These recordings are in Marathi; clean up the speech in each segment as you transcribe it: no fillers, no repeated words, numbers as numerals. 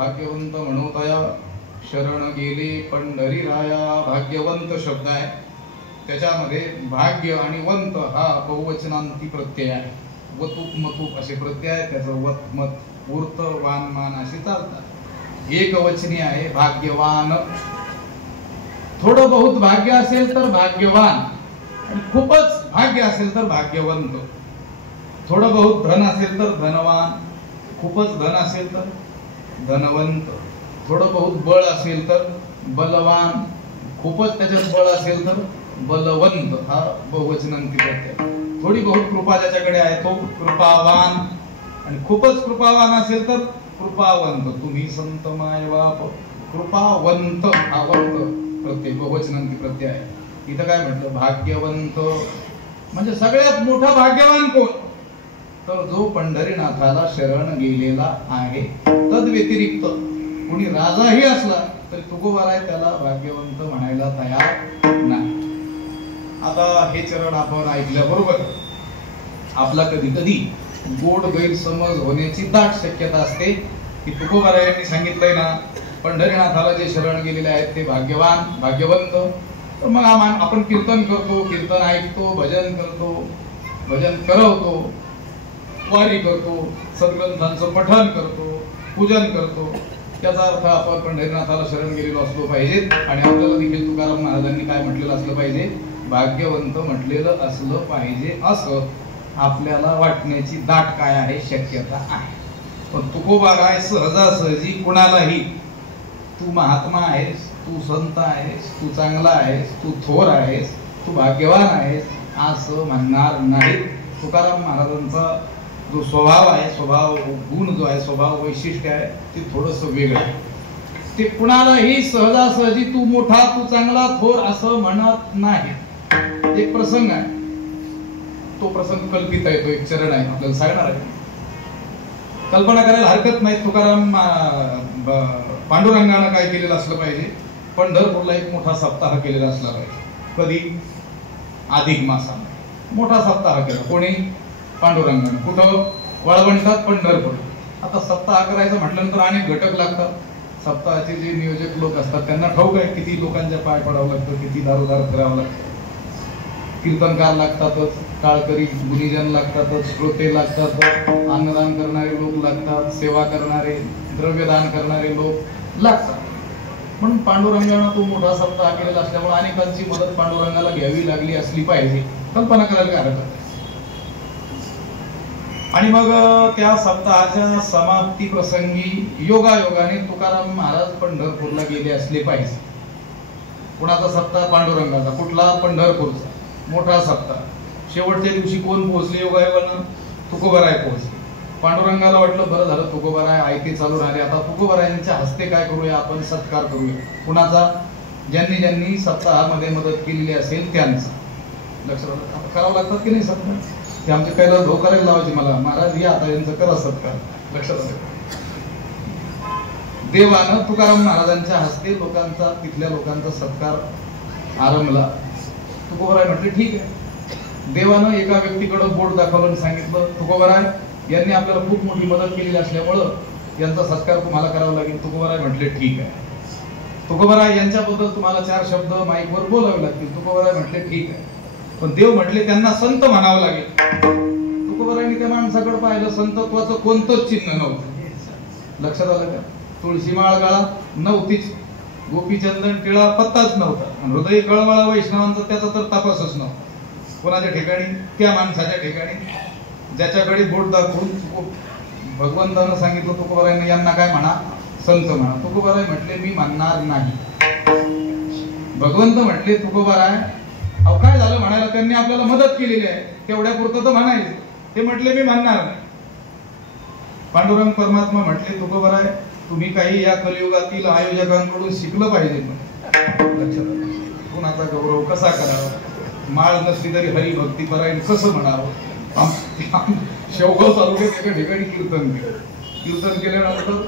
भाग्यवंत म्हणोतया शरण गेले पंढरी राया. भाग्यवंत शब्द आहे, त्याच्यामध्ये भाग्य आणि वंत हा बहुवचनांती प्रत्यय आहे. वतूप मतूप असे प्रत्यय आहे, त्याचं वत मत ऊर्त वान मान असे चालतात. एकवचनी आहे भाग्यवान. थोडं बहुत भाग्य असेल तर भाग्यवान, आणि खूपच भाग्य असेल तर भाग्यवंत. थोडं बहुत धन असेल तर धनवान, खूपच धन असेल तर धनवंत. थोडं बहुत बळ असेल तर बलवान, खूपच त्याच्यात बळ असेल तर बलवंत. हा बहुवचनांती प्रत्यय. थोडी बहुत कृपा ज्याच्याकडे आहे तो कृपावान, आणि खूपच कृपावान असेल तर कृपावंत. तुम्ही संत माय बाप कृपावंत. हा वंत प्रत्यय बहुवचनांती प्रत्यय आहे. इथं काय म्हटलं, भाग्यवंत म्हणजे सगळ्यात मोठा भाग्यवान कोण, तर जो पंढरीनाथाला शरण गेलेला आहे. तद व्यतिरिक्त कोणी राजाही असला तरी तुकोबाराय त्याला भाग्यवंत म्हणायला तयार नाही. आता हे चरण आपण ऐकल्याबरोबर आपला कधी कधी गोड गैरसमज होण्याची दाट शक्यता असते की तुकोबारायांनी सांगितलंय ना, पंढरीनाथाला जे शरण गेलेले आहेत ते भाग्यवान भाग्यवंत. तर मग आपण कीर्तन करतो, कीर्तन ऐकतो, भजन करतो, भजन करवतो, वारी करतो, सद्ग्रंथांचं पठण करतो, पूजन करतो. याचा अर्थ आपण पंढरीनाथाला शरण गेलेलो असलो पाहिजे. आणि आपल्याला देखील तुकाराम महाराजांनी काय म्हटलेलं असलं पाहिजे, भाग्यवंत म्हटलेलं असलं पाहिजे, असं आपल्याला वाटण्याची दाट काय आहे शक्यता आहे. पण तुकोबाराय सहजासहजी कुणालाही तू महात्मा आहेस, तू संत आहेस, तू चांगला आहेस, तू थोर आहेस, तू भाग्यवान आहेस असं म्हणणार नाही. तुकाराम महाराजांचा जो स्वभाव आहे, स्वभाव गुण जो आहे, स्वभाव वैशिष्ट्य आहे, ते थोडस वेगळं आहे. ते कुणालाही सहजासहजी तू मोठा, तू चांगला, थोर असं म्हणत नाही. एक प्रसंग आहे, तो प्रसंग कल्पित आहे, तो एक चरण आहे, आपल्याला सांगणार आहे. कल्पना करायला हरकत नाही. तुकाराम पांडुरंगानं काय केलेलं असलं पाहिजे, पंढरपूरला एक मोठा सप्ताह केलेला असला पाहिजे. कधी? अधिक मासामध्ये मोठा सप्ताह केला. कोणी? पांडुरंगानं. कुठं? वाळवंटात, पंढरपूर. आता सप्ताह करायचं म्हटल्यानंतर अनेक घटक लागतात. सप्ताहाचे जे नियोजक लोक असतात त्यांना ठाऊक आहे किती लोकांच्या पाय पडावं लागतं, किती दारोदार फिरावं लागतं. कीर्तनकार लागतातच, टाळकरी गुणीजन लागतातच, श्रोते लागतातच, अन्नदान करणारे लोक लागतात, सेवा करणारे, द्रव्यदान करणारे लोक लागतात. म्हणून पांडुरंगानं तो मोठा सप्ताह केलेला असल्यामुळे अनेकांची मदत पांडुरंगाला घ्यावी लागली असली पाहिजे. कल्पना करायला काय हरकत. आणि मग त्या सप्ताहाच्या समाप्ती प्रसंगी योगायोगाने तुकाराम महाराज पंढरपूरला गेले असले पाहिजे. कुणाचा सप्ताह? पांडुरंगाचा. कुठला? पंढरपूरचा. मोठा सप्ताह. शेवटच्या दिवशी कोण पोहोचले योगायोगानं? तुकोबाराय पोहोचले. पांडुरंगाला वाटलं बरं झालं तुकोबाराय आयते चालू राहिले, आता तुकोबारायांच्या हस्ते काय करूया आपण, सत्कार करूया. कुणाचा? ज्यांनी ज्यांनी सप्ताहामध्ये मदत केलेली असेल त्यांचा. लक्षात करावं लागतात की नाही सत्कार? ते आमचे पहिला धो करायला लावायचे मला, महाराज या आता यांचं करा सत्कार. लक्षात आलं. देवानं तुकाराम महाराजांच्या हस्ते लोकांचा, तिथल्या लोकांचा सत्कार आरंभला. तुकोबाराय म्हटले ठीक आहे. देवानं एका व्यक्तीकडे बोट दाखवलं आणि सांगितलं, तुकोबाराय यांनी आपल्याला खूप मोठी मदत केलेली असल्यामुळं यांचा सत्कार तुम्हाला करावा लागेल. तुकोबाराय म्हटले ठीक आहे. तुकोबाराय यांच्याबद्दल तुम्हाला 4 शब्द माईकवर बोलावे लागतील. तुकोबाराय म्हटले ठीक आहे. पण देव म्हटले त्यांना संत म्हणावं लागेल. तुकोबारायांनी त्या माणसाकडे पाहिलं, संतत्वाचं कोणतंच चिन्ह नव्हतं. लक्षात आलं का? तुळशीमाळ गळा नव्हतीच, गोपीचंदन टिळा पत्ताच नव्हता, हृदय कळवळा वैष्णवांचा त्याचा तर तपासच नव्हता. कोणाच्या ठिकाणी? त्या माणसाच्या ठिकाणी ज्याच्याकडे बोट दाखवून भगवंतानं सांगितलं तुकोबारायांना यांना काय म्हणा, संत म्हणा. तुकोबाराय म्हटले मी म्हणणार नाही. भगवंत म्हटले तुकोबाराय अहो काय झालं म्हणायला, त्यांनी आपल्याला मदत केलेली आहे तेवढ्या पुरतं तर म्हणायचं. ते म्हटले मी म्हणणार नाही. पांडुरंग परमात्मा म्हटले तुकोबाराय तुम्ही काही या कलियुगातील आयोजकांकडून शिकलं पाहिजे. लक्षात कुणाचा गौरव कसा करावा, माळ नसली तरी हरिभक्ती परायण कसं म्हणावं. शेवगाव तालुक्यात एका ठिकाणी कीर्तन केलं. कीर्तन केल्यानंतर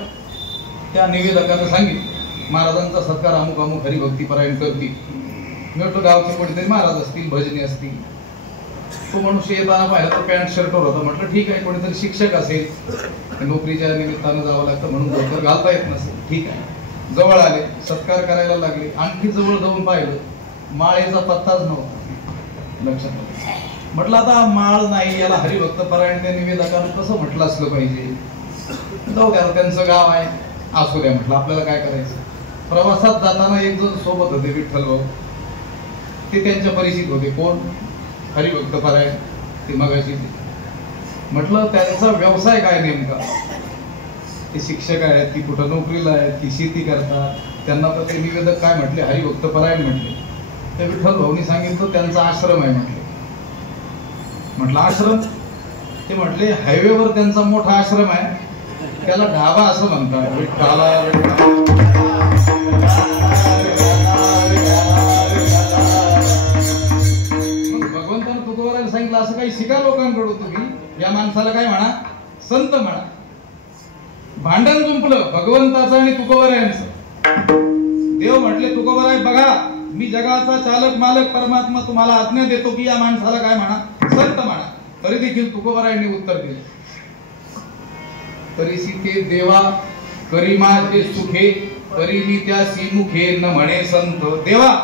त्या निवेदकानं सांगितलं महाराजांचा सत्कार अमुक अमुक हरिभक्ती परायण करतील. मी म्हटलं गावचे कोणीतरी महाराज असतील, भजनी असतील. तो मनुष्य येताना पाहिला तर पॅन्ट शर्टवर होता. म्हटलं ठीक आहे, कोणीतरी शिक्षक असेल, नोकरीच्या निमित्तानं जावं लागतं म्हणून धोतर घालता येत नसेल, ठीक आहे. जवळ आले, सत्कार करायला लागले. आणखी जवळ जाऊन पाहिलं, माळेचा पत्ताच नव्हता लक्षात आलं. म्हटलं आता माळ नाही, याला हरिभक्त परायण त्या निवेदकानं कसं म्हटलं असलं पाहिजे. जाऊ द्या, त्यांचं गाव आहे, असू द्या म्हटलं, आपल्याला काय करायचं. प्रवासात जाताना एक जण सोबत होते, विठ्ठल भाऊ, ते त्यांच्या परिचित होते. कोण? हरिभक्त परायण, ते मगाशी. म्हटलं त्यांचा व्यवसाय काय नेमका. ते शिक्षक आहेत की कुठं नोकरीला आहेत की शेती करतात. त्यांना तर ते निवेदक काय म्हटले, हरिभक्त परायण म्हटले. ते विठ्ठल भाऊनी सांगितलं त्यांचा आश्रम आहे म्हटले. म्हटलं आश्रम? ते म्हटले हायवेवर त्यांचा मोठा आश्रम आहे, त्याला ढाबा असं म्हणतात. विठ्ठला भगवंतानं तुकोबारायला सांगितलं असं काही शिका लोकांकडून तुम्ही, या माणसाला काय म्हणा, संत म्हणा. भांडण जुंपलं भगवंताचं आणि तुकोबारायांचं. देव म्हटले तुकोबाराय बघा, मी जगाचा चालक मालक परमात्मा तुम्हाला आज्ञा देतो की या माणसाला काय म्हणा, संत म्हणा. तरी देखील तुकोबारायांनी उत्तर दिले, तरीसी ते देवा करी माझे सुखे, तरी मी त्या सिमुखे न म्हणे संत. देवा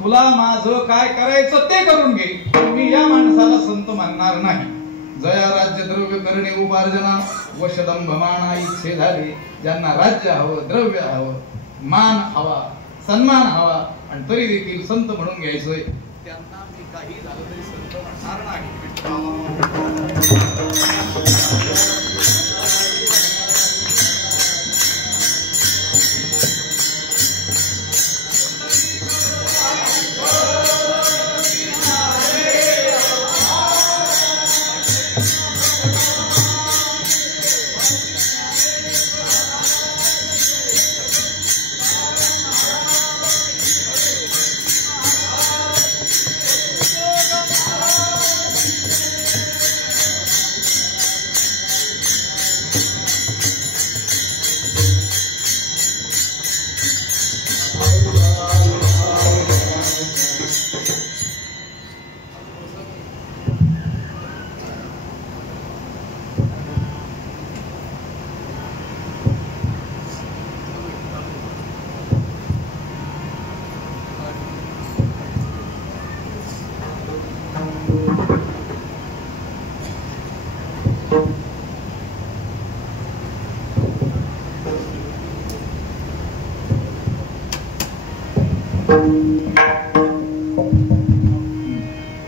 तुला माझं काय करायचं ते करून घे, मी या माणसाला संत मानणार नाही. जया राज्य द्रव्य करणे उपार्जना, वशदंभ माना इच्छे झाले. ज्यांना राज्य हवं, द्रव्य हवं, मान हवा, सन्मान हवा, आणि तरी देखील संत म्हणून घ्यायचंय, त्यांना मी काही झालं तरी संत म्हणणार नाही.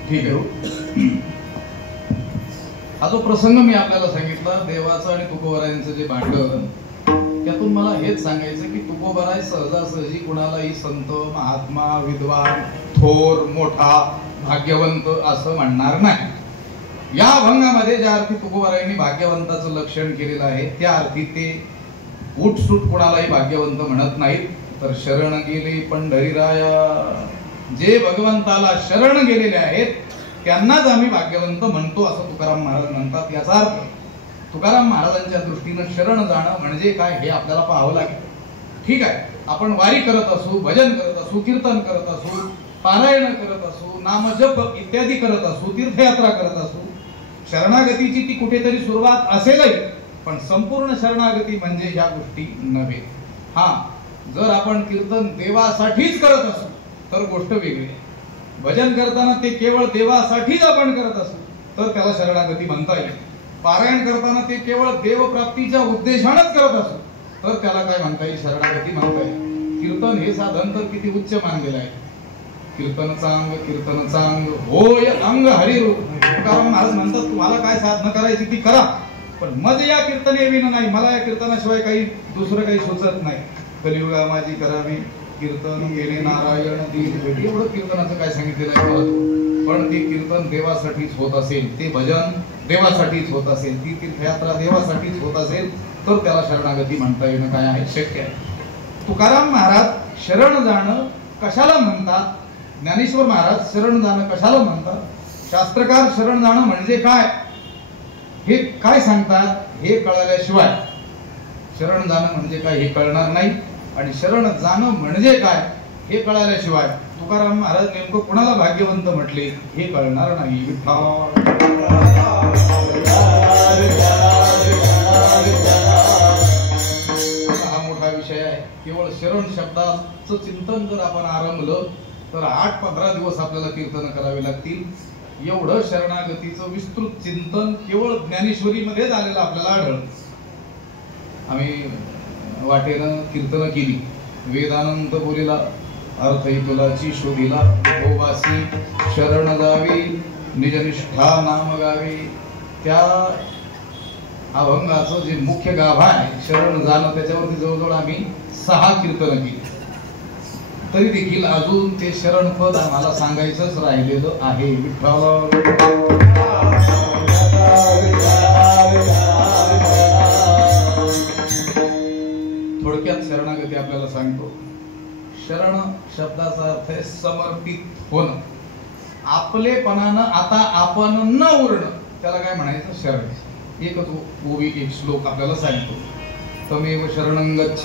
ठीक आहे. हा जो प्रसंग मी आपल्याला सांगितला देवाचं आणि तुकोबारायांचं जे भांडण, त्यातून मला हेच सांगायचं की तुकोबाराय सहजासहजी कुणालाही संत, महात्मा, विद्वान, थोर, मोठा, भाग्यवंत असं म्हणणार नाही. या अभंगामध्ये ज्या अर्थी तुकोबारायांनी भाग्यवंताचं लक्षण केलेलं आहे, त्या अर्थी ते उठसूट कुणालाही भाग्यवंत म्हणत नाहीत. तर शरण गेले पंढरीराया, जे भगवंताला शरण गेलेले आहेत त्यांनाच आम्ही भाग्यवंत म्हणतो असं तुकाराम महाराज म्हणतात. याचा अर्थ तुकाराम महाराजांच्या दृष्टीनं शरण जाणं म्हणजे काय हे आपल्याला पाहावं लागेल. ठीक आहे, आपण वारी करत असू, भजन करत असू, कीर्तन करत असू, पारायण करत असू, नामजप इत्यादी करत असू, तीर्थयात्रा करत असू, शरणागतीची ती कुठेतरी सुरुवात असेलही, पण संपूर्ण शरणागती म्हणजे ह्या गोष्टी नव्हे. हा, जर आपण कीर्तन देवासाठीच करत असू तर गोष्ट वेगळी आहे. भजन करताना ते केवळ देवासाठीच आपण करत असू तर त्याला शरणागती म्हणता येईल. पारायण करताना ते केवळ देवप्राप्तीच्या उद्देशानच करत असू तर त्याला काय म्हणता येईल, शरणागती म्हणता येईल. कीर्तन हे साधन तर किती उच्च मानलेलं आहे. कीर्तन चांग होय अंग हरिरूप. कारण महाराज म्हणतात तुम्हाला काय साधना करायची ती करा, पण मज या कीर्तने विन नाही, मला या कीर्तनाशिवाय काही दुसरं काही सुचत नाही. कलियुगा माझी करावी कीर्तन गेले नारायण दीन भेटी. एवढं कीर्तनाचं काय सांगितलेलं आहे महत्व. पण ते कीर्तन देवासाठीच होत असेल, ते भजन देवासाठीच होत असेल, ती तीर्थयात्रा देवासाठीच होत असेल तर त्याला शरणागती म्हणता येणं काय आहे, शक्य आहे. तुकाराम महाराज शरण जाणं कशाला म्हणतात, ज्ञानेश्वर महाराज शरण जाणं कशाला म्हणतात, शास्त्रकार शरण जाणं म्हणजे काय हे काय सांगतात हे कळल्याशिवाय शरण जाणं म्हणजे काय हे कळणार नाही. आणि शरण जाणं म्हणजे काय हे कळल्याशिवाय तुकाराम महाराज नेमकं कुणाला भाग्यवंत म्हटले हे कळणार नाही. विठ्ठल हा मोठा विषय आहे. केवळ शरण शब्दाचं चिंतन जर आपण आरंभलं तर 8-15 दिवस आपल्याला कीर्तन करावे लागतील. एवढं शरणागतीचं विस्तृत चिंतन केवळ ज्ञानेश्वरीमध्ये झालेलं आपल्याला आढळतं. आम्ही वाटेनं कीर्तन केली. वेदानंत बोलिला अर्थ तुलाची शोधिला गोवासी शरण जावी निजनिष्ठा नाम गावी. त्या अभंगाचं जे मुख्य गाभा आहे शरण जाणं त्याच्यावरती जवळजवळ आम्ही 6 कीर्तन केली. तरी देखील अजून ते शरण पद आम्हाला सांगायचंच राहिलेलं आहे. थोडक्यात शरणागती आपल्याला सांगतो. शरण शब्दाचा अर्थ आहे समर्पित होणं. आपलेपणानं आता आपण न उरणं त्याला काय म्हणायचं शरण. एकच ओवी एक श्लोक आपल्याला सांगतो. तमेव शरणं गच्छ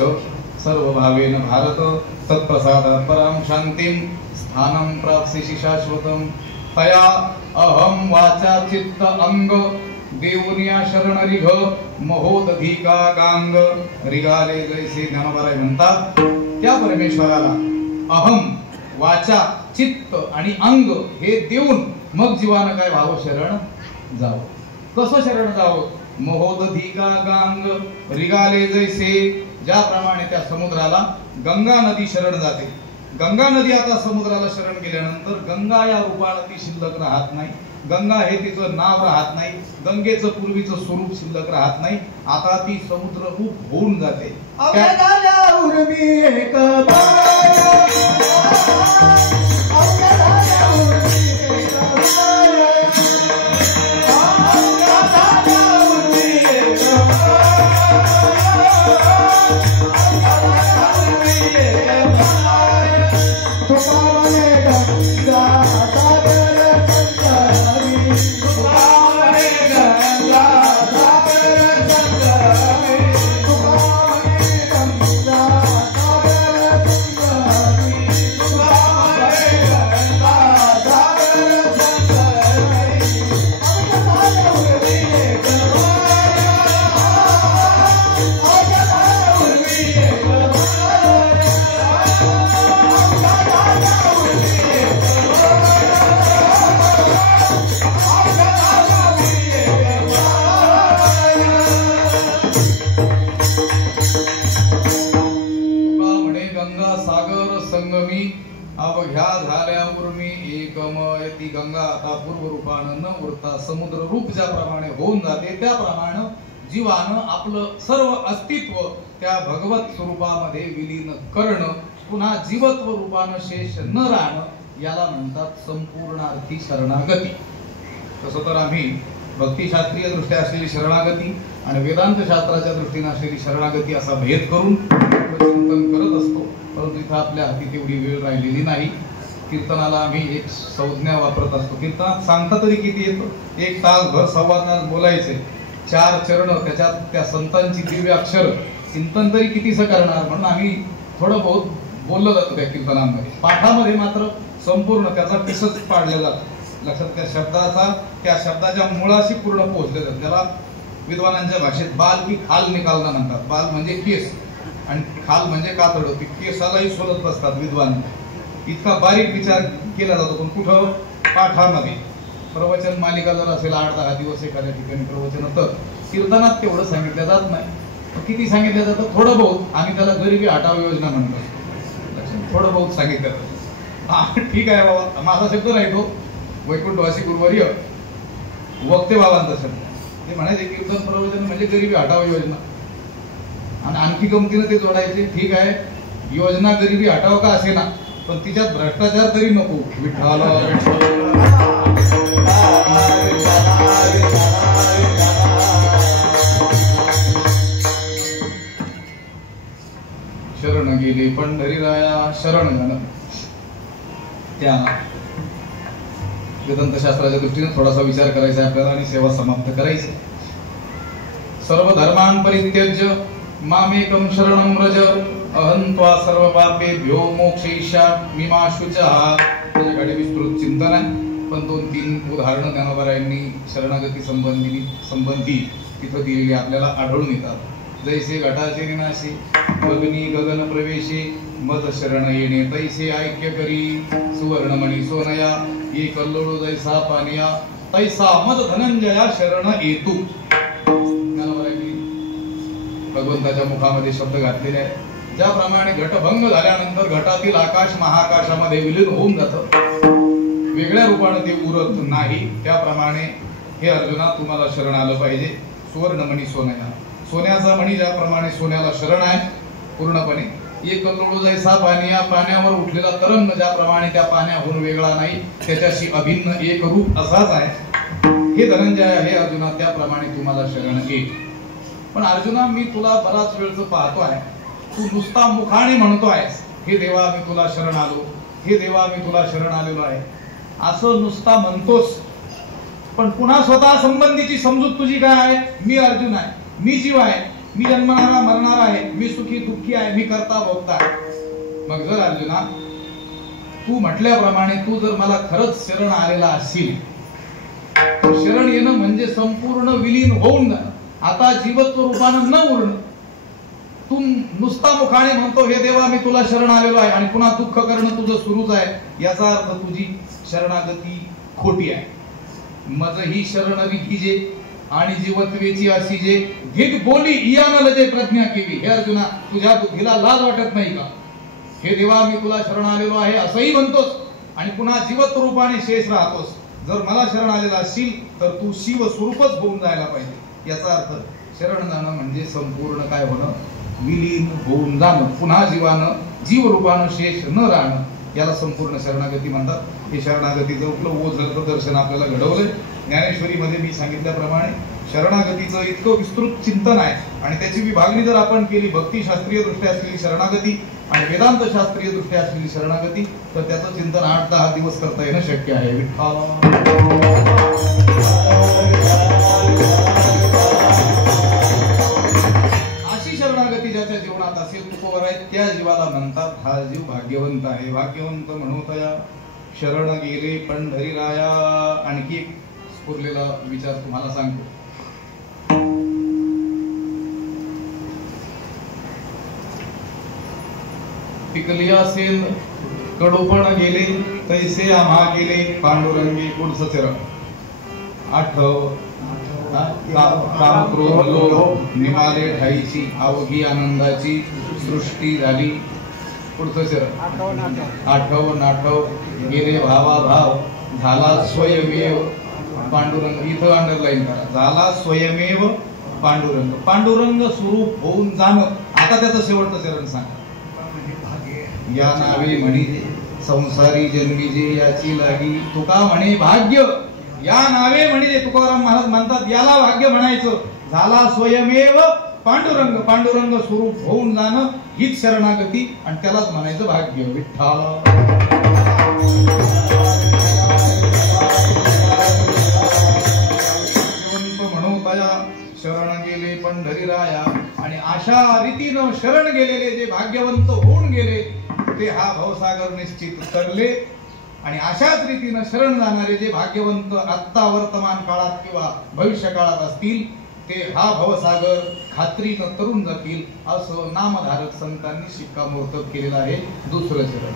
सर्व भावेन भारत तत्प्रसादात् परां शांतिं स्थानं प्राप्स्यसि शाश्वतं. तया अहम वाचा चित्त अंग देवुनिया शरण रिघ महोदधिका गांग. रिगाले जैसे ज्ञानोबा म्हणतात त्या परमेश्वराला अहम वाचा चित्त आणि अंग हे देऊन मग जीवानं काय व्हावं शरण जावं. कसं शरण जावं. महोदधिका गांग रिगाले जैसे ज्याप्रमाणे त्या समुद्राला गंगा नदी शरण जाते. गंगा नदी आता समुद्राला शरण गेल्यानंतर गंगा या रूपानं ती शिल्लक राहत नाही. गंगा हे तिचं नाव राहत नाही. गंगेचं पूर्वीचं स्वरूप शिल्लक राहत नाही. आता ती समुद्र रूप होऊन जाते. ती गंगा आता पूर्व रूपानं न उरता समुद्र रूप ज्याप्रमाणे होऊन जाते त्याप्रमाणे जीवानं आपलं सर्व अस्तित्व त्या भगवत स्वरूपामध्ये विलीन करणं पुन्हा जीवत्व रूपानं शेष न राहणं याला म्हणतात संपूर्णार्थी शरणागती. तसं तर आम्ही भक्तिशास्त्रीय दृष्ट्या असलेली शरणागती आणि वेदांत शास्त्राच्या दृष्टीने असलेली शरणागती असा भेद करून चिंतन करत असतो. परंतु इथं आपल्या हाती तेवढी वेळ राहिलेली नाही. कीर्तनाला आम्ही एक संज्ञा वापरत असतो. कीर्तनात सांगता तरी किती येतं. एक तासभर संवादात बोलायचे. 4 चरण त्याच्यात त्या संतांची दिव्य अक्षर चिंतन तरी कितीसं करणार म्हणून आम्ही थोडं बहुत बोललं जातं त्या कीर्तनामध्ये. पाठामध्ये मात्र संपूर्ण त्याचा पिसच पाडला जातो. लक्षात त्या शब्दाचा त्या शब्दाच्या मुळाशी पूर्ण पोहोचले जातं. त्याला विद्वानांच्या भाषेत बाल की खाल निकालना म्हणतात. बाल म्हणजे केस आणि खाल म्हणजे कातड. ती केसालाही शोधत बसतात विद्वान. इतका बारीक विचार केला जातो. पण कुठं पाठामध्ये प्रवचन मालिका जर असेल 8-10 दिवस एखाद्या ठिकाणी प्रवचन तर कीर्तनात तेवढं सांगितलं जात नाही. किती सांगितलं जातं थोडं बहुत. आम्ही त्याला गरिबी हटाव योजना म्हणतो. थोडं बहुत सांगितलं जातं. ठीक आहे बाबा माझा शब्द नाही तो वैकुंठवासी गुरुवर्य वक्ते बाबांचा शब्द. ते म्हणायचे कीर्तन प्रवचन म्हणजे गरिबी हटाव योजना. आणि आणखी गमतीनं ते जोडायचे ठीक आहे योजना गरिबी हटाव का असे ना पण तिच्यात भ्रष्टाचार तरी नको. विठ्ठल शरण गेले पंढरीराया शरण झालं. त्या वेदांत शास्त्राच्या दृष्टीने थोडासा विचार करायचा आहे आपल्याला आणि सेवा समाप्त करायची. सर्व धर्मान् परित्यज्य मामेकं शरणं व्रज अहंत्वा सर्व पापेभ्यो मोक्षयिष्यामि मा शुचः. त्याच्याकडे विस्तृत चिंतन आहे, पण 2-3 उदाहरणं ज्ञानोबारायांनी शरणागती संबंधी तिथं दिलेली आपल्याला आढळून येतात. जैसे घटाचे विनाशी अग्नी गगन प्रवेशे मज शरण येणे तैसे ऐक्य करी सुवर्णमणी सोनया ये कल्लोळ जैसा पानिया तैसा मज धनंजया शरण येतू. भगवंताच्या मुखामध्ये शब्द घातलेले आहे. ज्याप्रमाणे घटभंग झाल्यानंतर घटातील आकाश महाआकाशामध्ये विलीन होऊन जातं, वेगळ्या रूपाने ते उरत नाही, त्याप्रमाणे हे अर्जुना तुम्हाला शरण आलं पाहिजे. सुवर्णमणी सोनया, सोन्याचा मणी ज्याप्रमाणे सोन्याला शरण आहे पूर्णपणे, एक कल्लोळ जैसा पानिया, पाण्यावर उठलेला तरंग ज्याप्रमाणे त्या पाण्याहून वेगळा नाही, त्याच्याशी अभिन्न एक रूप असाच आहे. हे धनंजय, हे अर्जुना, त्याप्रमाणे तुम्हाला शरण ये. पण अर्जुना, मी तुला बराच वेळचं पाहतो आहे, तू नुसता मुखाने म्हणतोयस हे देवा मी तुला शरण आलो, हे देवा मी तुला शरण आलेलो आहे, असं नुसता म्हणतोस, पण पुन्हा स्वतः संबंधीची समजूत तुझी काय आहे? मी अर्जुन आहे, मी जीव आहे, मी जन्मणारा मरणारा आहे, मी सुखी दुःखी आहे, मी करता भोगता आहे. मग जर अर्जुना तू म्हटल्याप्रमाणे तू जर मला खरंच शरण आलेला असशील, शरण येणं म्हणजे संपूर्ण विलीन होऊन जाणं, आता जीवत्व रूपानं न उरणं. तू नुसता मुखाने म्हणतो हे देवा मी तुला शरण आलेलो आहे आणि पुन्हा दुःख करणं तुझं सुरूच आहे, याचा अर्थ तुझी शरणागती खोटी आहे. मज ही शरण विकीजे आणि जीवत्वेची अशी जे धिक बोली इयान लजे प्रज्ञा केली. हे अर्जुना, तुझ्या बुद्धीला लाज वाटत नाही का? हे देवा मी तुला शरण आलेलो आहे असंही म्हणतोस आणि पुन्हा जीवत्व रूपाने शेष राहतोस. जर मला शरण आलेला असशील तर तू शिव स्वरूपच होऊन जायला पाहिजे. याचा अर्थ शरण जाणं म्हणजे संपूर्ण काय होणं? विलीन होऊन जाणं, पुन्हा जीव रूपानं शेष न राहणं, याला संपूर्ण शरणागती म्हणतात. हे शरणागतीचं उपलब्ध दर्शन आपल्याला घडवलंय. ज्ञानेश्वरीमध्ये मी सांगितल्याप्रमाणे शरणागतीचं इतकं विस्तृत चिंतन आहे आणि त्याची विभागणी जर आपण केली, भक्तिशास्त्रीय दृष्ट्या असलेली शरणागती आणि वेदांत शास्त्रीय दृष्ट्या असलेली शरणागती, तर त्याचं चिंतन 8-10 दिवस करता येणं शक्य आहे. अशी शरणागती ज्याच्या जीवनात असेल तुकोवर आहे, त्या जीवाला म्हणतात हा जीव भाग्यवंत आहे. भाग्यवंत म्हणूतया शरण गेले पंढरीराया. आणखी एक स्फुरलेला विचार तुम्हाला सांगतो. पिकली असेल कडोपण गेले तैसे आम्हा गेले पांडुरंगी पुढचं चरण. आठव काम क्रोध लोभ निमाले ठाईची अवघी आनंदाची सृष्टी झाली. पुढचं चरण. आठव नाठव गेले भावा भाव झाला स्वयमेव पांडुरंग. इथं अंडरलाईन करा, झाला स्वयमेव पांडुरंग. पांडुरंग स्वरूप होऊन जाणं. आता त्याचं शेवटचं चरण सांगा. या नावे म्हणजे संसारी जन्मीजे याची लागी तुका म्हणे भाग्य. या नावे म्हणजे तुकाराम महाराज म्हणतात याला भाग्य म्हणायचं. झाला स्वयमेव पांडुरंग. पांडुरंग स्वरूप होऊन जाणं हीच शरणागती आणि त्यालाच म्हणायचं भाग्य. विठ्ठल शरण गेले पंढरीराया. आणि अशा रीतीनं शरण गेलेले जे भाग्यवंत होऊन गेले ते हा भवसागर निश्चित तरले. आणि अशाच रीतीनं शरण जाणारे जे भाग्यवंत आत्ता वर्तमान काळात किंवा भविष्य काळात असतील ते हा भवसागर खात्रीनं तरुण जातील, असं नामधारक संतांनी शिक्कामोर्तब केलेलं आहे. दुसरं चरण.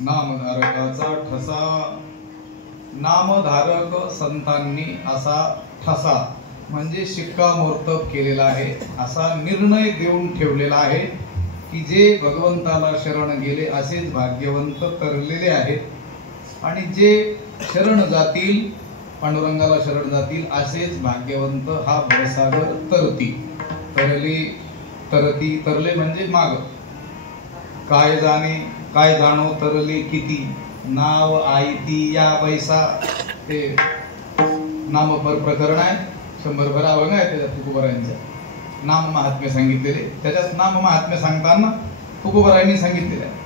नामधारकाचा ठसा, नामधारक संतांनी असा ठसा म्हणजे शिक्कामोर्तब केलेला आहे, असा निर्णय देऊन ठेवलेला आहे की जे भगवंताला शरण गेले असेच भाग्यवंत तरलेले आहेत आणि जे शरण जातील, पांडुरंगाला शरण जातील असेच भाग्यवंत हा भवसागर तरती. तरली तरती, तरले म्हणजे माग. काय जाणे काय जाणो तरले किती, नाव आयती या पैसा. ते नामपर प्रकरण आहे, 100 भर अभंग आहे त्याच्यात तुकोबरायांचं नाम महात्म्य सांगितलेले. त्याच्यात नाम महात्म्य सांगताना तुकोबरायांनी सांगितलेलं आहे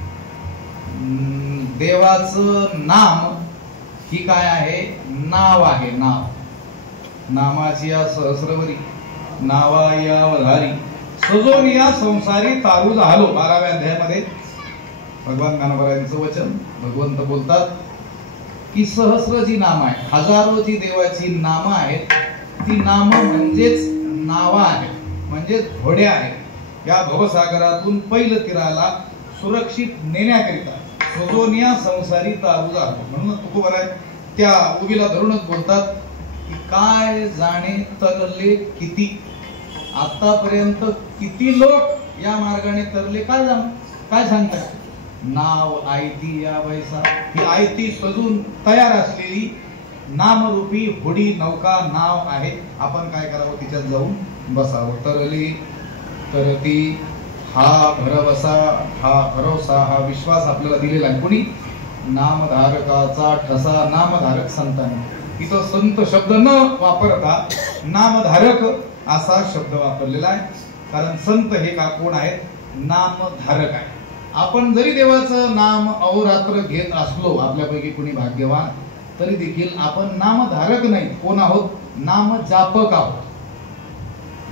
देवाचं नाम ही काय आहे, नाव आहे. नाव नामाची या सहस्रवरी, नावा या वधारी, सजोन या संसारी तारू झालो. 12व्या अध्यायामध्ये भगवान ज्ञानोबरायांचं वचन. भगवंत बोलतात की सहस्र जी नाम आहे, हजारो जी देवाची नामं आहेत, ती नामं म्हणजेच नावा आहेत, म्हणजेच घोड्या आहेत. या भवसागरातून पैल तीराला सुरक्षित नेण्याकरिता सजोनिया संसारी तारू झालो. म्हणून तुकोबराय त्या उगीला धरूनच बोलतात की काय जाणे तरले किती. आतापर्यंत किती लोक या मार्गाने तरले काय सांगतात. नाव आयती या वैसा, ही आयती सजून तयार असलेली नामरूपी होडी नौका नाव आहे. आपण काय करावं, तिच्यात जाऊन बसावं. तरली तरती हा भरवसा, हा भरोसा, हा विश्वास आपल्याला दिलेला आहे. कोणी? नामधारकाचा ठसा, नामधारक संतांनी. इथं संत शब्द न वापरता नामधारक असा शब्द वापरलेला आहे. कारण संत हे का कोण आहेत, नामधारक आहे. आपण जरी देवाचं नाम अहोरात्र घेत असलो, आपल्यापैकी कोणी भाग्यवान, तरी देखील आपण नामधारक नाही. कोण आहोत? नाम जापक आहोत,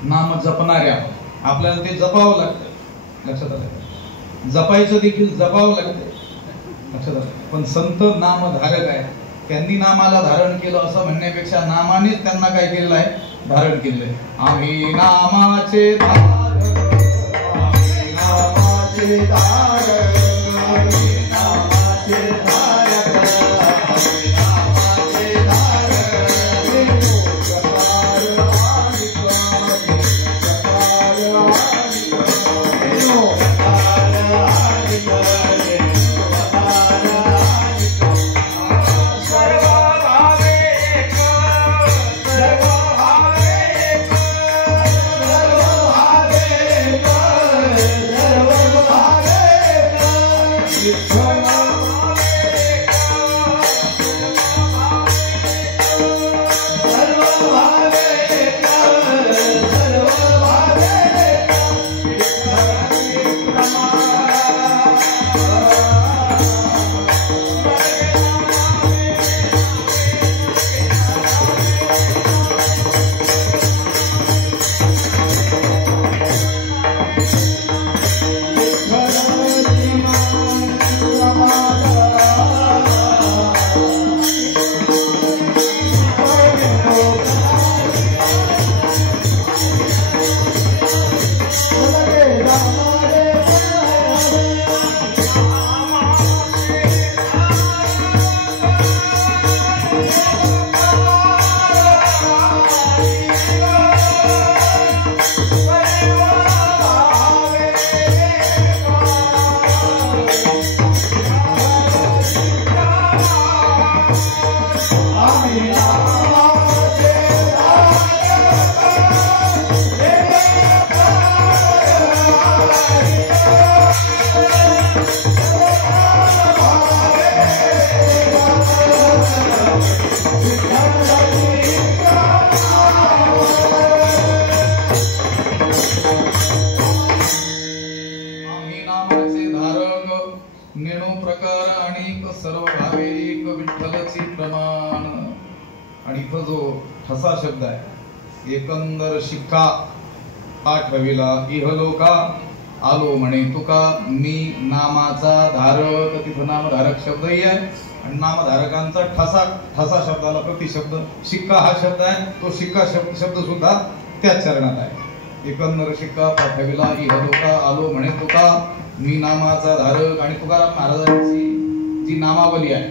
नाम जपणारे आहोत. आपल्याला ते जपावं लागतं. लक्षात आलं? जपायचं देखील जपावं लागतं. लक्षात आलं? पण संत नामधारक आहे. त्यांनी नामाला धारण केलं असं म्हणण्यापेक्षा नामानेच त्यांना काय केलेलं आहे, धारण केलेलं आहे. आम्ही नामाचे धारक, आम्ही नामाचे धारक, आम्ही नामाचे धारक, आम्ही नामाचे धारक. सर्व भावे एक विठ्ठलची प्रमाण. आणि इथं जो ठसा शब्द आहे, एकंदर शिक्का आठविला इहलोका आलो म्हणे तुका मी नामाचा धारक. तिथं नामधारक शब्दही आहे आणि नामधारकांचा ठसा शब्दाला प्रतिशब्द शिक्का हा शब्द आहे. तो शिक्का शब्द सुद्धा त्याच चरणात आहे. एकंदर शिक्का पाठविला इहलोका आलो म्हणे तुका मी नामाचा धारक. आणि तुकाराम महाराजांची जी नामावली आहे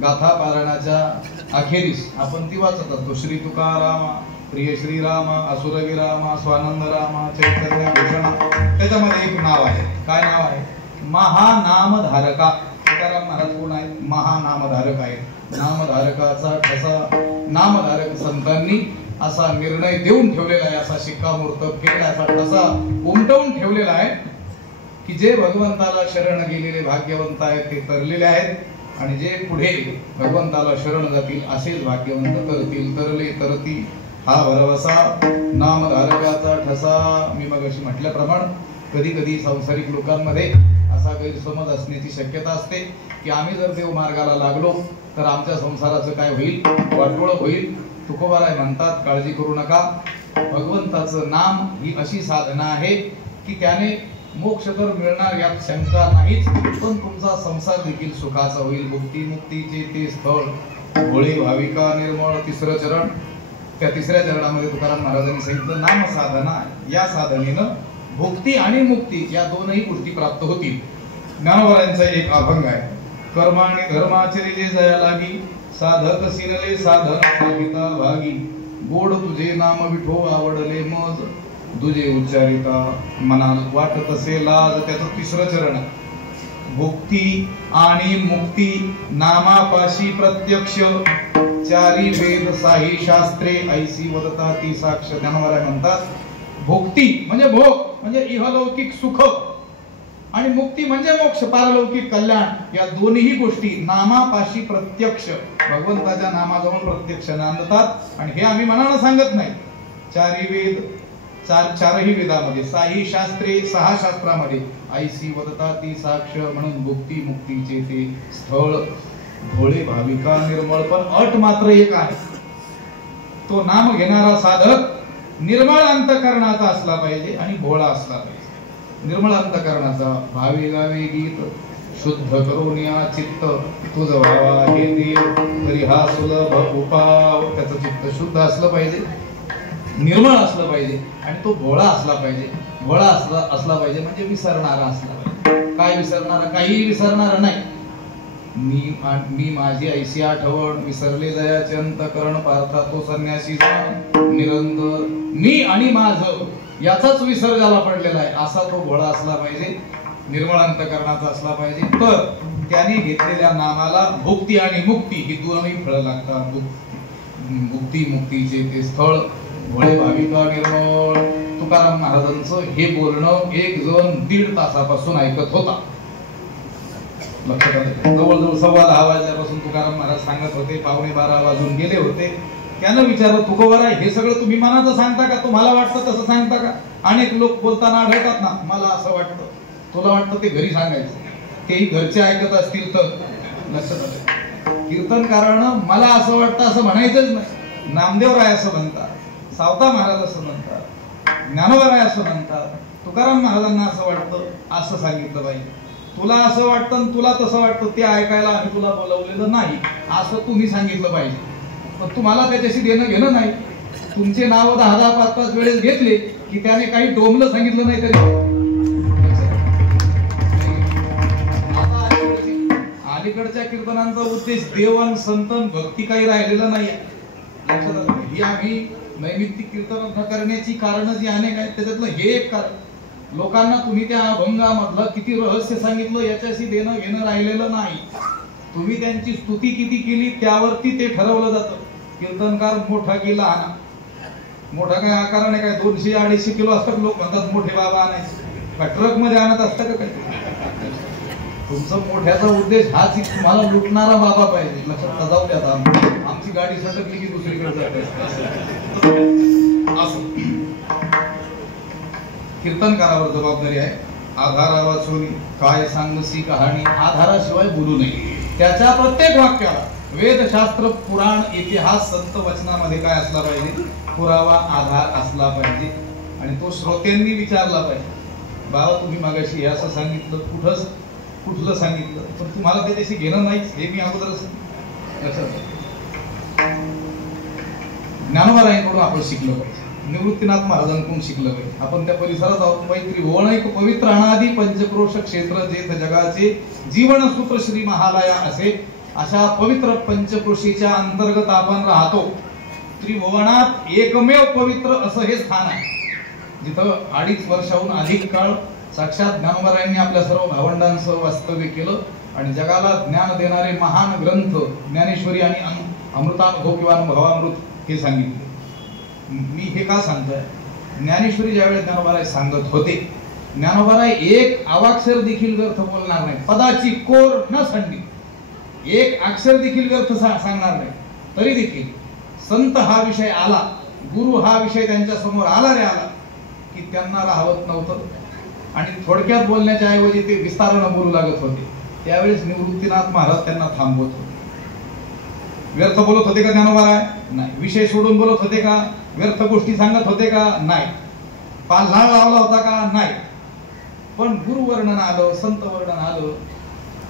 गाथा पारायणाच्या अखेरीस आपण ती वाचत असतो. श्री तुकारामा प्रिय श्रीरामा असुरविरामा स्वानंद रामा चैतन्य भूषणा. त्याच्यामध्ये एक नाव आहे. काय नाव आहे? महानामधारका. तुकाराम महाराज कोण आहेत? महानामधारक आहेत. नामधारकाचा ठसा नामधारक संतांनी असा निर्णय देऊन ठेवलेला आहे, असा शिक्कामोर्तब केलेला, असा ठसा उमटवून ठेवलेला आहे की जे भगवंताला शरण गेलेले भाग्यवंत आहेत ते तरलेले आहेत आणि जे पुढे भगवंताला शरण जातील असेच भाग्यवंत तरतील. तरले तरती हा भरवसा नामधारकाचा ठसा. मी मगाशी म्हटल्याप्रमाणे कधी कधी सांसारिक लोकांमध्ये असा गैरसमज असण्याची शक्यता असते की आम्ही जर देव मार्गाला लागलो तर आमच्या संसाराचं काय होईल, वाटोळ होईल. तुकोबाराय म्हणतात काळजी करू नका. भगवंताचं नाम ही अशी साधना आहे की त्याने मोक्ष तर मिळणार यात शंका नाहीच, पण तुमचा संसार देखील सुखाचा होईल. मुक्ती मुक्तीचे ते स्थळ भोळे भाविका निर्मळ. तिसरं चरण. त्या तिसऱ्या चरणामध्ये तुकाराम महाराजांनी सांगितलं नाम साधना. या साधनेनं भुक्ती आणि मुक्ती या दोनही गोष्टी प्राप्त होतील. ज्ञानोबारांचा एक अभंग आहे. कर्म आणि धर्माचरिले जया लागी साधक सिरले साधन साधिता भागी गोड तुझे नाम विठो आवडले मज तुझे उच्चारिता मनाल वाटत असे लाज. त्याचं तिसरं चरण आहे. भुक्ती आणि मुक्ती नामापाशी प्रत्यक्ष चारी वेद साही शास्त्रे ऐसी वदता ती साक्ष. ज्ञानोबा म्हणतात भुक्ती म्हणजे भोग म्हणजे इहलौकिक सुख आणि मुक्ती म्हणजे मोक्ष पारलौकिक कल्याण. या दोन्ही गोष्टी नामापाशी प्रत्यक्ष भगवंताच्या नामाजवळ प्रत्यक्ष नांदतात. आणि हे आम्ही मनानं सांगत नाही. चारी वेद चारही वेदामध्ये साही शास्त्रे 6 शास्त्रामध्ये ऐसी वदता ती साक्ष म्हणून भुक्ती मुक्तीचे ते स्थळ भोळे भाविका निर्मळ. पण अट मात्र एक आहे. तो नाम घेणारा साधक निर्मळ अंतकरणाचा असला पाहिजे आणि भोळा असला पाहिजे. निर्मळ अंतकरणाचा भावे गावे गीत शुद्ध करून या चित्त तुझ व्हावा हे देव तरी हा सुलभ उपाव. त्याचं चित्त शुद्ध असलं पाहिजे, निर्मळ असलं पाहिजे आणि तो भोळा असला पाहिजे. भोळा असला पाहिजे म्हणजे विसरणारा असला पाहिजे. काय विसरणारा? काही विसरणारा नाही. मी माझी ऐशी आठवण विसरले दयाचे अंतकरण पार्था तो संन्यासी निरंतर. मी आणि माझं याचाच विसर ज्याला पडलेला आहे असा तो भोळा असला पाहिजे, निर्मळ अंतकरणाचा असला पाहिजे. तर त्याने घेतलेल्या नामाला भुक्ती आणि मुक्ती ही दोनही फळं लागतात. भुक्ती मुक्तीचे ते स्थळ भोळे भाविका निर्मळ. तुकाराम महाराजांचं हे बोलणं एक जण 1.5 तासापासून ऐकत होता. लक्षात आलं? जवळजवळ 10:15 वाजल्यापासून तुकाराम महाराज सांगत होते. 11:45 वाजून गेले होते. त्यानं विचारलं तुकोबाराय हे सगळं तुम्ही मनाचं सांगता का? तुम्हाला वाटतं तसं सांगता का? अनेक लोक बोलताना आढळतात ना, मला असं वाटतं, तुला वाटतं, ते घरी सांगायचं. तेही घरचे ऐकत असतील तर. लक्षात आलं? कीर्तनकारानं मला असं वाटतं असं म्हणायचंच नाही. नामदेवराय असं म्हणतात, सावता महाराज असं म्हणतात, ज्ञानोबाराय असं म्हणतात, तुकाराम महाराजांना असं वाटतं असं सांगितलं पाहिजे. तुला असं वाटतं तुला तसं वाटतं ते ऐकायला आम्ही तुला बोलवलेलं नाही असं तुम्ही सांगितलं पाहिजे. पण तुम्हाला त्याच्याशी देणं घेणं नाही. तुमचे नाव 10-10, 5-5 वेळेस घेतले की त्याने काही डोमलं सांगितलं नाही तरी अलीकडच्या कीर्तनांचा उद्देश देवन संतन भक्ती काही राहिलेलं नाही. लक्षात आलं? ही आम्ही नैमित्तिक कीर्तन करण्याची कारण जी अनेक आहेत त्याच्यातलं हे एक कारण. लोकांना तुम्ही त्या अभंगामधलं किती रहस्य सांगितलं याच्याशी देणं घेणं राहिलेलं नाही. तुम्ही त्यांची स्तुती किती केली त्यावरती ते ठरवलं जातं. कीर्तनकार मोठा की लहान. मोठा काय आकाराने काय 200-250 किलो असतात. लोक म्हणतात मोठे बाबा आणायचे. ट्रक मध्ये आणत असतं का काय? तुमचा मोठ्याचा उद्देश हाच की तुम्हाला लुटणारा बाबा पाहिजे. लक्षात जाऊ द्या. आमची गाडी सटकली की दुसरीकडे जाते असं. कीर्तनकारावर जबाबदारी आहे. आधारा वाचून काय सांगसी कहाणी. आधाराशिवाय बोलू नये. त्याच्या प्रत्येक वाक्याला वेदशास्त्र, पुराण, इतिहास, संत वचनामध्ये काय असला पाहिजे? पुरावा, आधार असला पाहिजे. आणि तो श्रोत्यांनी विचारला पाहिजे. बाबा तुम्ही मागाशी असं सांगितलं, कुठलं सांगितलं, पण तुम्हाला त्याच्याशी घेणं नाहीच, हे मी अगोदरच लक्षात. ज्ञानोबारायांकडून आपण शिकलं पाहिजे, निवृत्तीनाथ महाराजांकडून शिकलं पाहिजे. आपण त्या परिसरात आहोत. मैत्री ओणैक पवित्र अनादी पंचक्रोश क्षेत्र जेथ जगाचे जीवन सूत्र श्री महालया असे, अशा पवित्र पंचक्रोशीच्या अंतर्गत आपण राहतो. त्रिभुवनात एकमेव पवित्र असं हे स्थान आहे, जिथं 2.5 वर्षाहून अधिक काळ साक्षात ज्ञानोबारायांनी आपल्या सर्व भावंडांसह वास्तव्य केलं आणि जगाला ज्ञान देणारे महान ग्रंथ ज्ञानेश्वरी आणि अमृतानुभव किंवा अनुभवामृत हे सांगितले. मी हे का सांगतोय? ज्ञानेश्वरी ज्यावेळेस ज्ञानोबाराय सांगत होते, ज्ञानोबाराय एक अवाक्षर देखील व्यर्थ बोलणार नाही, पदाची कोर न सांडली, एक अक्षर देखील व्यर्थ सांगणार नाही. तरी देखील संत हा विषय आला, गुरु हा विषय त्यांच्या समोर आला रे आला की त्यांना राहवत नव्हतं आणि थोडक्यात बोलण्याच्या ऐवजी ते विस्तारानं बोलू लागत होते. त्यावेळेस निवृत्तीनाथ महाराज त्यांना थांबवत होते. व्यर्थ बोलत होते का ज्ञानोबाराय? नाही. विषय सोडून बोलत होते का? व्यर्थ गोष्टी सांगत होते का? नाही. पालनाळ लावला होता का? नाही. पण गुरुवर्णन आलं, संत वर्णन आलं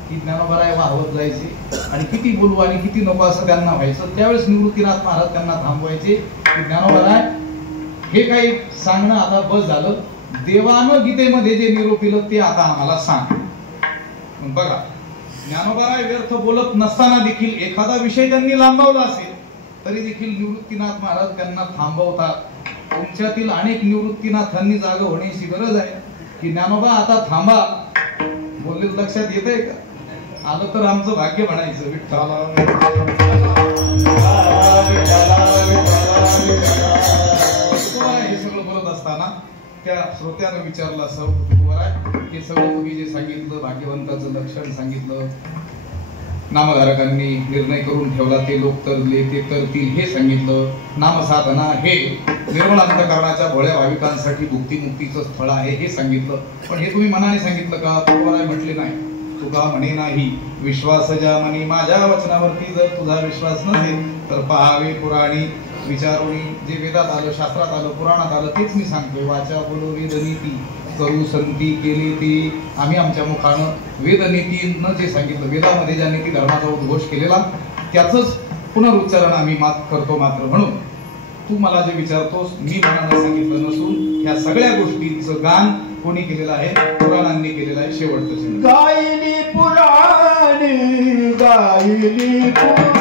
की ज्ञानोबाराय वाहवत जायचे आणि किती बोलू आणि किती नको असं त्यांना व्हायचं. त्यावेळेस निवृत्तीनाथ महाराज त्यांना थांबवायचे की ज्ञानोबाराय हे काही सांगणं आता बस झालं, देवानं गीतेमध्ये जे निरोपिलं ते आता आम्हाला सांग. बघा, ज्ञानोबाराय व्यर्थ बोलत नसताना देखील एखादा विषय त्यांनी लांबवला असेल तरी देखील निवृत्तीनाथ महाराज त्यांना थांबवतात. तुमच्यातील अनेक निवृत्तीनाथांनी जागा होण्याची गरज आहे की ज्ञानोबा आता थांबा. बोलले लक्षात येतंय का? आलं तर आमचं भाग्य म्हणायचं. विठ्ठला हे सगळं बोलत असताना त्या श्रोत्यानं विचारलं असं, हे सगळं तुम्ही जे सांगितलं, भाग्यवंताचं लक्षण सांगितलं, नामधारकांनी निर्णय करून ठेवला, ते लोक तरले ते तरतील हे सांगितलं, नामसाधना हे निर्मळ अंतःकरणाच्या भोळ्या भाविकांसाठी भुक्ती मुक्तीचं स्थळ आहे हे सांगितलं. पण हे तुम्ही मनाने सांगितलं का? तुकाराय म्हटले नाही. तुका म्हणे नाही, विश्वास ज्या मनी माझ्या वचनावरती जर तुझा विश्वास नसेल तर पहावे पुराणी विचारोनी. जे वेदात आलं, शास्त्रात आलं, पुराणात आलं तेच मी सांगतोय. वाचा बोलो वेदनीती करू संती केली ती. आम्ही आमच्या मुखानं वेदनीतीनं जे सांगितलं, वेदामध्ये ज्या नीती धर्माचा उद्घोष केलेला त्याचंच पुनरुच्चारण आम्ही करतो. मात्र म्हणून तू मला जे विचारतोस, मी मनानं सांगितलं नसून ह्या सगळ्या गोष्टींचं गान कोणी केलेलं आहे? पुराणांनी केलेलं आहे. शेवटचं गायली पुराणे, गायली पुराणे.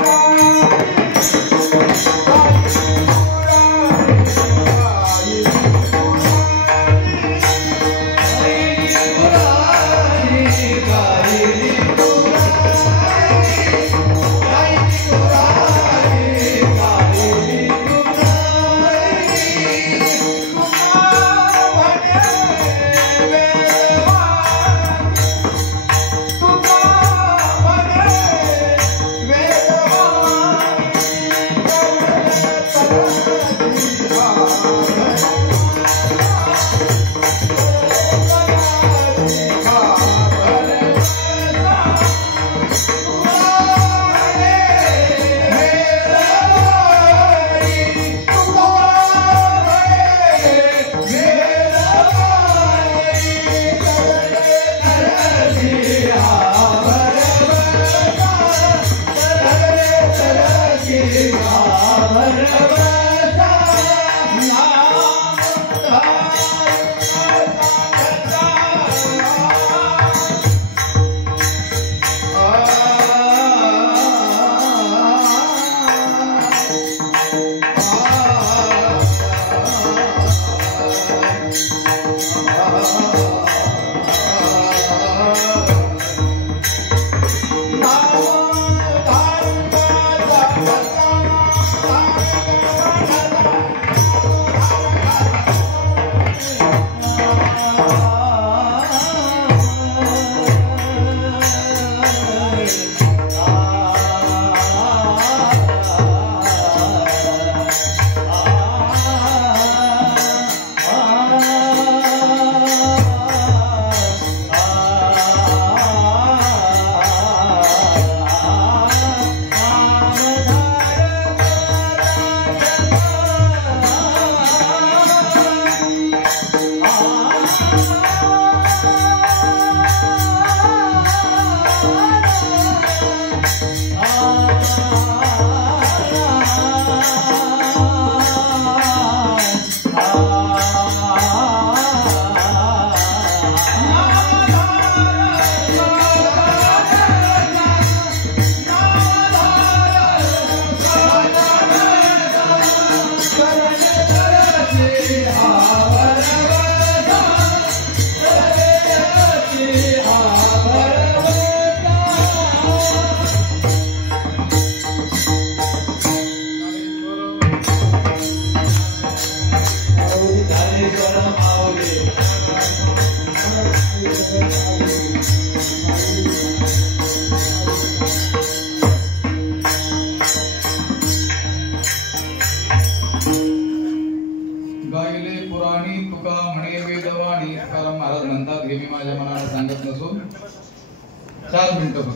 4 मिनिटं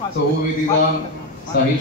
फक्त चहुवेदीदान साही